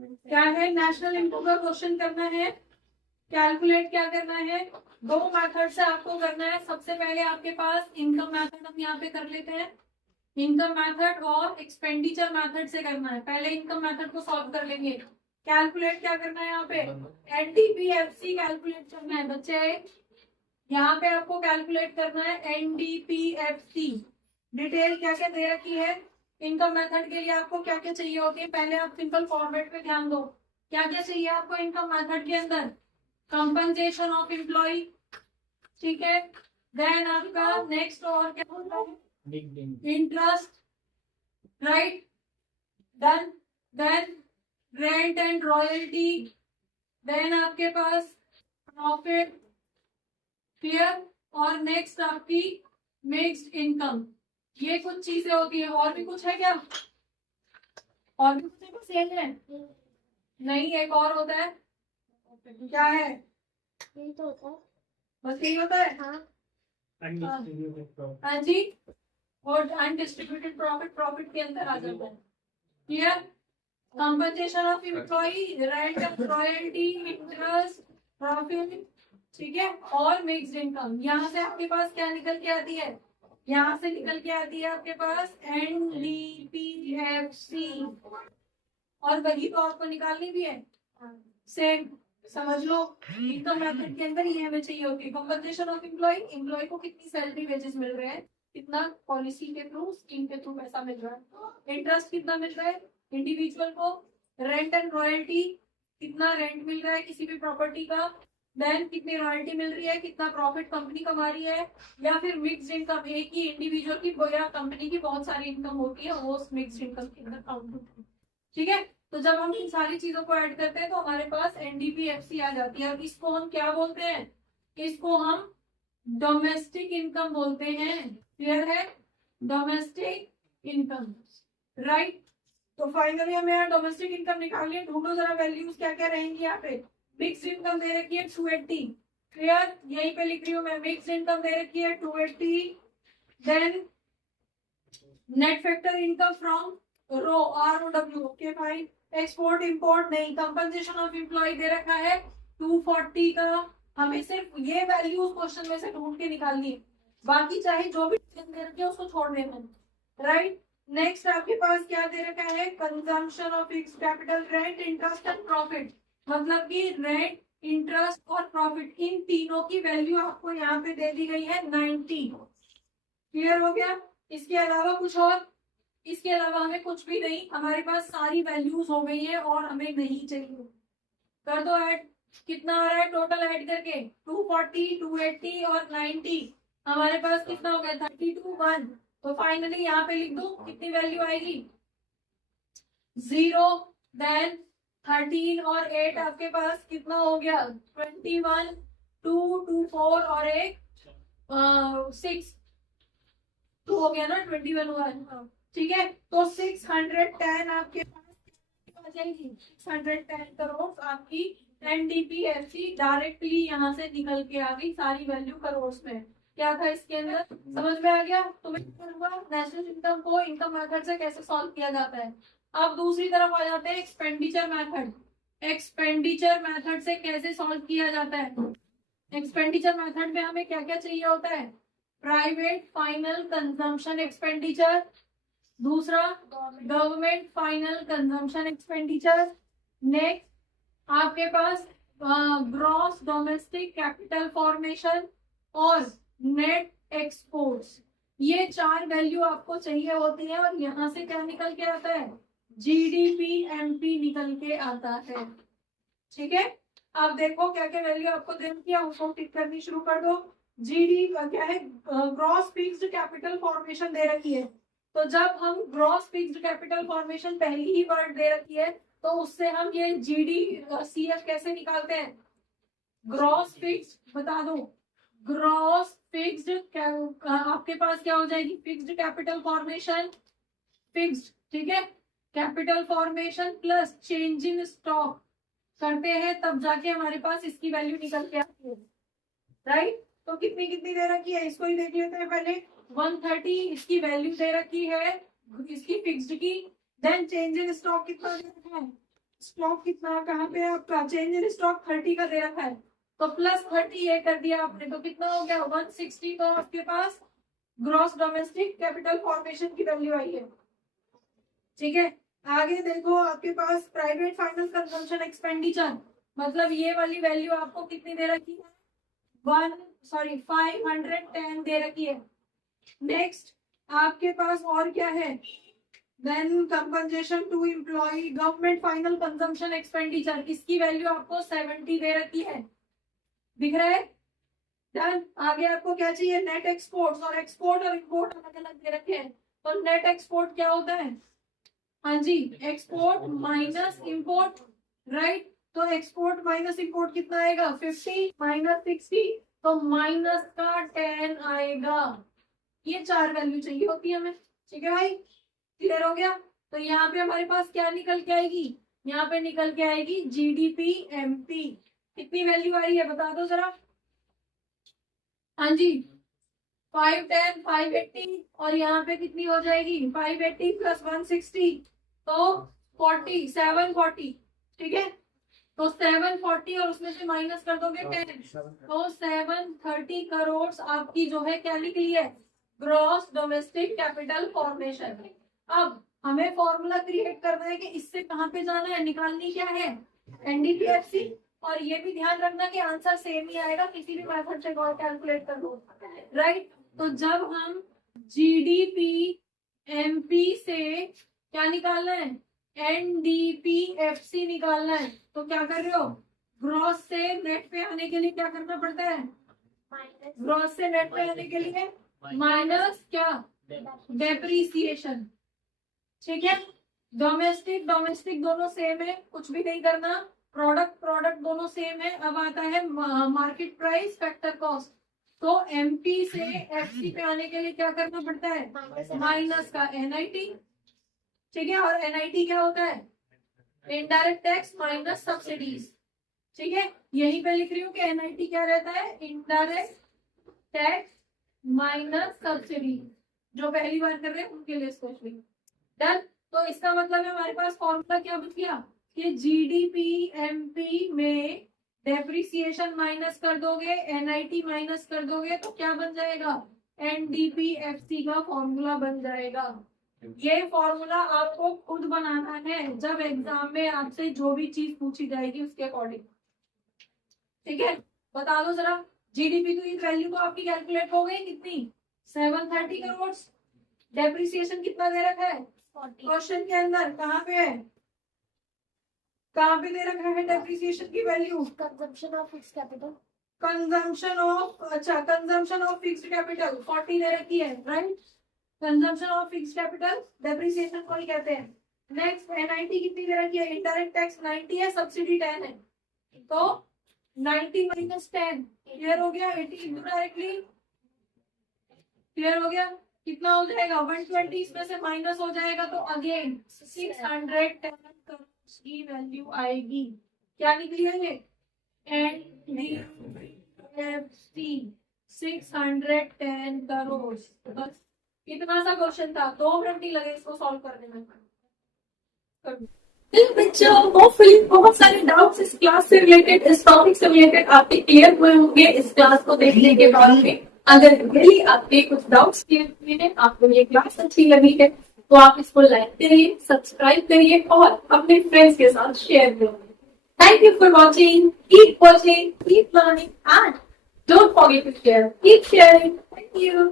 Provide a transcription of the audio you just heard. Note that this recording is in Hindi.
क्या है, नेशनल इनकम का क्वेश्चन करना है। कैलकुलेट क्या करना है, दो मेथड से आपको करना है। सबसे पहले आपके पास इनकम मेथड हम यहाँ पे कर लेते हैं। इनकम मेथड और एक्सपेंडिचर मेथड से करना है। पहले इनकम मेथड को सॉल्व कर लेंगे। कैलकुलेट क्या करना है यहाँ पे, एनडीपीएफसी कैलकुलेट करना है बच्चे। यहाँ पे आपको कैलकुलेट करना है एनडीपीएफसी। डिटेल क्या क्या दे रखी है इनकम मेथड के लिए, आपको क्या क्या चाहिए होती है। पहले आप सिंपल फॉर्मेट पे ध्यान दो, क्या क्या चाहिए आपको इनकम मेथड के अंदर। कंपनसेशन ऑफ एम्प्लॉय, ठीक है। देन आपका नेक्स्ट और क्या होता है, interest, right, done. Then rent and royalty, then आपके पास प्रॉफिट, क्लियर। और नेक्स्ट आपकी मिक्स्ड इनकम। ये कुछ चीजें होती है, और भी कुछ है क्या, और भी कुछ है, बस यही है? नहीं, एक और होता है, क्या है, यही तो होता है। बस यही होता है। हाँ हाँ जी, और अनडिस्ट्रीब्यूटेड प्रॉफिट, प्रॉफिट के अंदर आ जाता है, clear. Compensation of employ, rent, royalty, interest, profit, ठीक है। और मिक्स्ड इनकम। यहाँ से आपके पास क्या निकल के आती है, यहाँ से निकल के आती है आपके पास एनडीपीएफसी। और वही तो आपको निकालनी भी है, सेम समझ लो। इनकम मेथड के अंदर ये हमें चाहिए होगी। कंपनसेशन ऑफ एम्प्लॉय, एम्प्लॉय को कितनी सैलरी वेजेस मिल रहे हैं, कितना पॉलिसी के थ्रू, स्कीम के थ्रू पैसा मिल रहा है। इंटरेस्ट कितना मिल रहा है इंडिविजुअल को। रेंट एंड रॉयल्टी, कितना रेंट मिल रहा है किसी भी प्रॉपर्टी का। देन कितनी रॉयल्टी मिल रही है, कितना प्रॉफिट कंपनी कमा रही है। या फिर मिक्स्ड इनकम, एक ही इंडिविजुअल की या कंपनी की बहुत सारी इनकम होती है, वो मिक्स्ड इनकम के अंदर काउंट होती है, ठीक है। तो जब हम इन सारी चीजों को ऐड करते हैं तो हमारे पास एनडीपीएफसी आ जाती है। और इसको हम क्या बोलते हैं, इसको हम डोमेस्टिक इनकम बोलते हैं, क्लियर है, डोमेस्टिक इनकम, राइट। तो फाइनली हमें यहाँ डोमेस्टिक इनकम निकालनी है। ढूंढो जरा वैल्यूज क्या क्या रहेंगी यहाँ पे। मिक्स्ड इनकम दे रखी है 280, क्लियर, यहीं पे लिख रही हूँ मैं। मिक्स्ड इनकम दे रखी है 280। Then net factor income from row, ROW, okay fine. Export import नहीं। कंपनसेशन ऑफ एम्प्लॉय दे रखा है 240 का। हमें सिर्फ ये वैल्यूज क्वेश्चन में से ढूंढ के निकालनी है, बाकी चाहे जो भी दे रखे उसको छोड़ देना, राइट। नेक्स्ट आपके पास क्या दे रखा है, consumption of fixed capital, rent, interest and profit. मतलब कि रेंट, इंटरेस्ट और प्रॉफिट, इन तीनों की वैल्यू आपको यहाँ पे दे दी गई है 90, क्लियर हो गया। इसके अलावा कुछ और, इसके अलावा हमें कुछ भी नहीं, हमारे पास सारी वैल्यूज हो गई है और हमें नहीं चाहिए। कर दो ऐड, कितना आ रहा है टोटल ऐड करके, 240, 280 और 90। हमारे पास कितना हो गया, 32, 1। तो फाइनली यहाँ पे लिख दो कितनी वैल्यू आएगी, 0। देन 13 और 8 आपके पास कितना हो गया, 21, 2, 2, 4 और एक 6, 2 हो गया ना, 21 हुआ है, ठीक है। तो 610 आपके पास आ जाएगी, 610 करोड़ आपकी एनडीपीएफसी डायरेक्टली यहाँ से निकल के आ गई। सारी वैल्यू करोड़ में। क्या था इसके अंदर, समझ में आ गया। तो नेशनल इनकम को इनकम मेथड से कैसे सॉल्व किया जाता है। अब दूसरी तरफ आ जाते हैं एक्सपेंडिचर मेथड। एक्सपेंडिचर मेथड से कैसे सॉल्व किया जाता है। एक्सपेंडिचर मेथड में हमें क्या क्या चाहिए होता है, प्राइवेट फाइनल कंजम्पशन एक्सपेंडिचर, दूसरा government final consumption expenditure. Next आपके पास ग्रॉस डोमेस्टिक कैपिटल फॉर्मेशन और नेट एक्सपोर्ट्स। ये 4 वैल्यू आपको चाहिए होती है। और यहाँ से क्या निकल के आता है, जीडीपी एमपी निकल के आता है, ठीक है। अब देखो क्या क्या वैल्यू आपको दे रखी है, उसको टिक करनी शुरू कर दो। जीडी क्या है, ग्रॉस फिक्स्ड कैपिटल फॉर्मेशन दे रखी है। तो जब हम ग्रॉस फिक्स्ड कैपिटल फॉर्मेशन पहली ही वर्ड दे रखी है तो उससे हम ये जीडी सीएफ कैसे निकालते हैं, ग्रॉस फिक्स्ड, बता दो, ग्रॉस फिक्स्ड आपके पास क्या हो जाएगी, फिक्स्ड कैपिटल फॉर्मेशन, फिक्स्ड, ठीक है, capital formation plus change in stock करते हैं, तब जाके हमारे पास इसकी वैल्यू निकल के आती है, राइट। तो कितनी कितनी दे रखी है, इसको ही देख लेते हैं पहले। 130 इसकी वैल्यू दे रखी है, इसकी फिक्स्ड की। देन चेंज इन स्टॉक कितना दे रखा है, स्टॉक कितना कहाँ पे है आपका, चेंज इन स्टॉक 30 का दे रखा है, तो प्लस 30 ये कर दिया आपने, तो कितना हो गया 160, तो आपके पास ग्रॉस डोमेस्टिक कैपिटल फॉर्मेशन की वैल्यू आई है। ठीक है, आगे देखो आपके पास प्राइवेट फाइनल कंजम्पशन एक्सपेंडिचर, मतलब ये वाली वैल्यू आपको कितनी दे रखी है, 510 दे रखी है। नेक्स्ट आपके पास और क्या है, then compensation to employ government final consumption expenditure, इसकी वैल्यू आपको 70 दे रखी है, दिख रहा है। डन, आगे आपको क्या चाहिए, नेट एक्सपोर्ट्स, और एक्सपोर्ट और इंपोर्ट अलग अलग दे रखे हैं, तो नेट एक्सपोर्ट क्या होता है, हाँ जी, एक्सपोर्ट माइनस इंपोर्ट, राइट, तो एक्सपोर्ट माइनस इंपोर्ट कितना आएगा, 50 माइनस 60, तो माइनस का 10 आएगा। ये 4 वैल्यू चाहिए होती है हमें, ठीक है भाई, क्लियर हो गया। तो यहाँ पे हमारे पास क्या निकल के आएगी, यहाँ पे निकल के आएगी जीडीपी एमपी, कितनी वैल्यू आ रही है बता दो जरा, हाँ जी 510 580, और यहाँ पे कितनी हो जाएगी 580 प्लस 160, तो 40 740, ठीक है, तो 740 और उसमें से माइनस कर दोगे 10, तो 730 करोड़ आपकी जो है क्या निकली है, ग्रॉस डोमेस्टिक कैपिटल फॉर्मेशन। अब हमें फॉर्मूला क्रिएट करना है कि इससे कहाँ पे जाना है, निकालनी क्या है, एनडीपीएफसी, और ये भी ध्यान रखना कि आंसर सेम ही आएगा, किसी भी मेथड से कैलकुलेट कर लो, राइट। तो जब हम जीडीपी एमपी से क्या निकालना है, एनडीपीएफसी निकालना है, तो क्या कर रहे हो, ग्रॉस से नेट पे आने के लिए क्या करना पड़ता है, ग्रॉस से नेट पे आने के लिए माइनस क्या, डेप्रीसिएशन, ठीक है। डोमेस्टिक डोमेस्टिक दोनों सेम है, कुछ भी नहीं करना, प्रोडक्ट प्रोडक्ट दोनों सेम है। अब आता है मार्केट प्राइस फैक्टर कॉस्ट, तो एमपी से एफसी पे आने के लिए क्या करना पड़ता है, माइनस का एनआईटी, ठीक है, और एनआईटी क्या होता है, इनडायरेक्ट टैक्स माइनस सब्सिडीज, ठीक है, यहीं पे लिख रही हूँ कि एनआईटी क्या रहता है, इनडायरेक्ट टैक्स माइनस सब्सिडी, जो पहली बार कर रहे हैं उनके लिए स्पेशली। डन, तो इसका मतलब है हमारे पास फॉर्मूला क्या बच गया कि जीडीपी एमपी में डेप्रिसिएशन माइनस कर दोगे, एनआईटी माइनस कर दोगे, तो क्या बन जाएगा, एनडीपीएफसी का फॉर्मूला बन जाएगा। ये फॉर्मूला आपको खुद बनाना है जब एग्जाम में आपसे जो भी चीज पूछी जाएगी उसके अकॉर्डिंग, ठीक है। बता दो जरा, जीडीपी की वैल्यू तो आपकी कैलकुलेट हो गई, कितनी 730 करोड़, डेप्रिसिएशन कितना दे रखा है क्वेश्चन के अंदर, कहाँ पे है, कहाँ पे दे रखा है डेप्रिसिएशन की value, consumption of fixed capital, consumption of, अच्छा कंजम्पशन ऑफ फिक्स्ड कैपिटल 40 दे रखी है, right, consumption of fixed capital depreciation को ही कहते हैं। नेक्स्ट एनआईटी कितनी दे रखी है, इनडायरेक्ट टैक्स 90 है, सब्सिडी 10 है, तो 90 माइनस 10 क्लियर हो गया, 80 इंटू डायरेक्टली क्लियर हो गया, कितना हो जाएगा 120, इसमें से माइनस हो जाएगा तो अगेन 610 करोड़ की वैल्यू आएगी, क्या निकली है ये, एनडीएफसी 610 करोड़। बस इतना सा क्वेश्चन था, 2 मिनट ही लगे इसको सॉल्व करने में। बच्चों होपफुली बहुत सारे डाउट्स इस क्लास से रिलेटेड, इस टॉपिक से रिलेटेड आपके क्लियर हुए होंगे इस क्लास को देखने के बाद में। अगर रियली आपके कुछ डाउट्स क्लियर हुए हैं, आपको ये क्लास अच्छी लगी है, तो आप इसको लाइक करिए, सब्सक्राइब करिए और अपने फ्रेंड्स के साथ शेयर करिए। Thank you for watching, keep learning and don't forget to share, keep sharing. Thank you.